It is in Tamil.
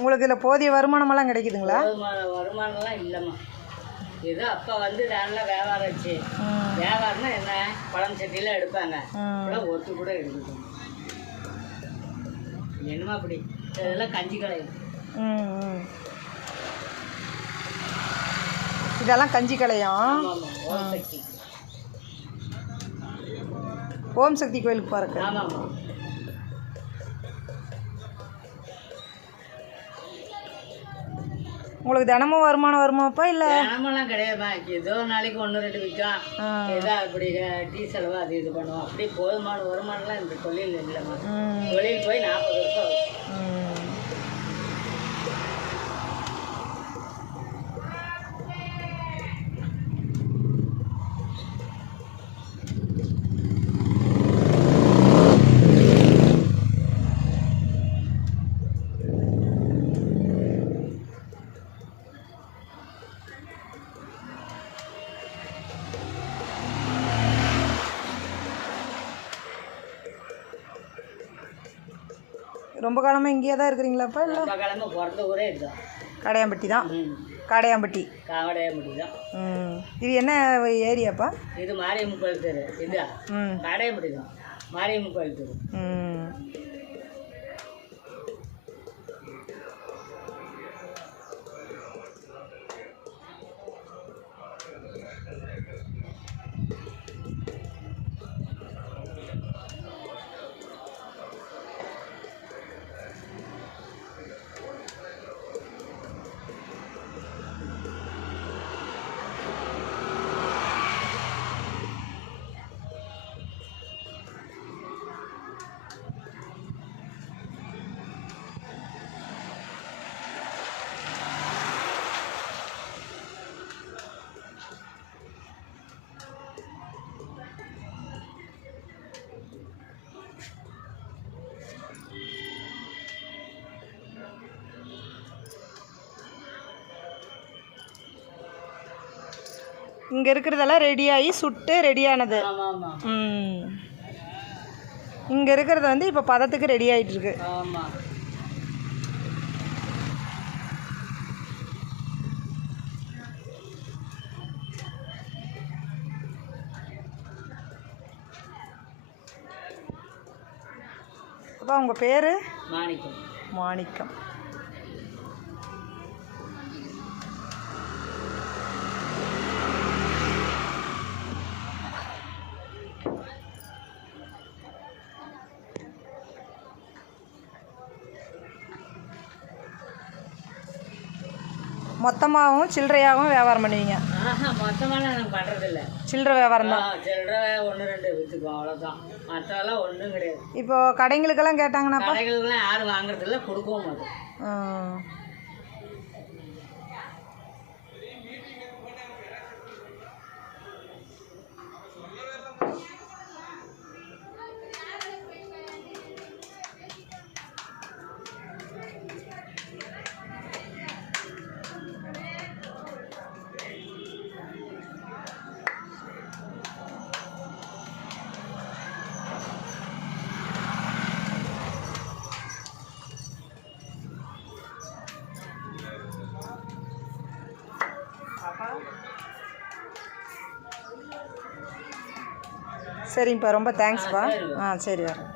உங்களுக்கு இதில் போதிய வருமானமெல்லாம் கிடைக்குதுங்களா? வருமானம்லாம் இல்லைம்மா. ஏதோ அப்போ வந்து நல்லா வியாபாரம் வச்சு வியாபாரம்னா என்ன பழம் சட்டியில் எடுப்பாங்க, இப்போலாம் ஒத்து கூட எடுக்குது. என்னமா அப்படி இதெல்லாம் கஞ்சி கலையும். இதெல்லாம் கஞ்சி கலையும். ஓம் சக்தி கோயிலுக்கு போகிறக்கு. ஆமாம்மா. உங்களுக்கு தினமும் வருமானம் வருமாப்பா? இல்லை தினமெல்லாம் கிடையாதுமா. ஏதோ நாளைக்கு 1-2 விற்கும், ஏதோ அப்படி டீ செலவு அது இது பண்ணுவோம். அப்படி போதுமான வருமானம்லாம் இந்த தொழில் இல்லைம்மா. தொழில் போய் 40 வருஷம் ஆகும். ரொம்ப காலமாக இங்கேயே தான் இருக்கிறீங்களாப்பா? இல்லை ரொம்ப காலமாக பிறந்த ஊரே இதுதான், காடையாம்பட்டி தான். காடையாம்பட்டி தான். இது என்ன ஏரியாப்பா? இது மாரியம்மன் கோயில் தெரு. இதா காடையாம்பட்டி தான், மாரியம்மன் கோயில் தெரு. இங்கே இருக்கிறதெல்லாம் ரெடியாகி சுட்டு ரெடியானது. இங்கே இருக்கிறது வந்து இப்போ பதத்துக்கு ரெடி ஆகிட்டு இருக்கு. அப்போ உங்கள் பேர்? மாணிக்கம். மாணிக்கம். மொத்தமாகவும் சில்லறையாகவும் வியாபாரம் பண்ணுவீங்க? மொத்தமாக நாங்கள் பண்ணுறதில்ல, சில்லறை வியாபாரம் தான். சில்லறை 1-2 விற்றுக்குவோம், அவ்வளோதான். மற்றெல்லாம் ஒன்றும் கிடையாது. இப்போது கடைங்களுக்கெல்லாம் கேட்டாங்கன்னா? கடைகளுக்கெல்லாம் யாரும் வாங்குறதில்ல, கொடுக்கவும் மாட்டோம். சரிங்கப்பா, ரொம்ப தேங்க்ஸ்ப்பா. சரி வரேன்.